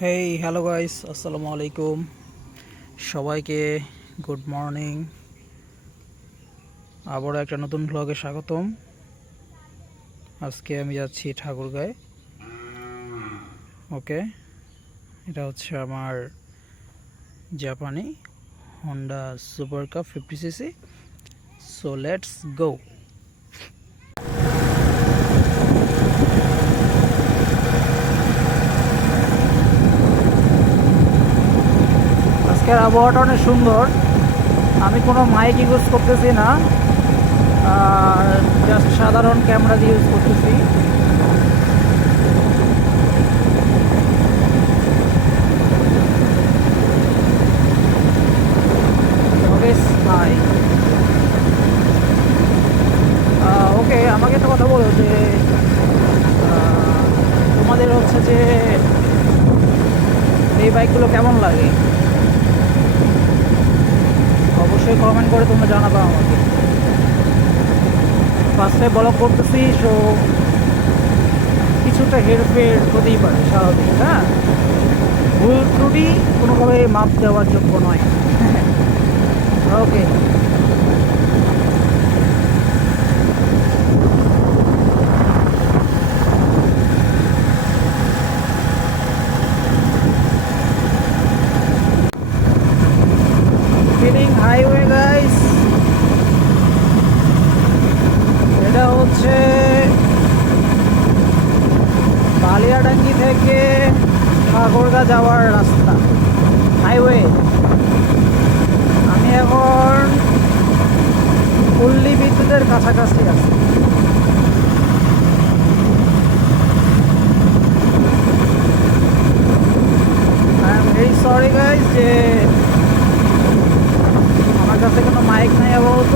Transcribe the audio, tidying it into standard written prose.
Hey hello guys, আসসালামু আলাইকুম। সবাইকে গুড মর্নিং। আবারও একটা নতুন ব্লগে স্বাগতম। আজকে আমি যাচ্ছি ঠাকুরগাঁয়ে। ওকে, এটা হচ্ছে আমার জাপানি Honda super cup 50cc। So let's go. আজকের আবহাওয়াটা অনেক সুন্দর। আমি কোনো মাইক ইউজ করতেছি না, আর জাস্ট সাধারণ ক্যামেরা দিয়ে ইউজ করতেছি। হাই, ওকে, আমাকে একটা কথা বলো যে তোমাদের হচ্ছে যে এই বাইকগুলো কেমন লাগে, অবশ্যই কমেন্ট করে তোমরা জানাবা আমাকে। ফার্স্টে ব্লগ করতেছি, সো কিছুটা হেরফের হতেই পারে, স্বাভাবিক। হ্যাঁ, ভুল ত্রুটি কোনোভাবে মাপ দেওয়ার যোগ্য নয়। ওকে, ফিলিং হাইওয়ে গাইস। এটা হচ্ছে বালিয়াডাঙ্গি থেকে ঠাকুরগাঁ যাওয়ার রাস্তা, হাইওয়ে। আমি এখন পল্লী বিদ্যুতের কাছাকাছি আছি। I am very sorry guys যে আমার কাছে কোনো মাইক নাই আপাতত।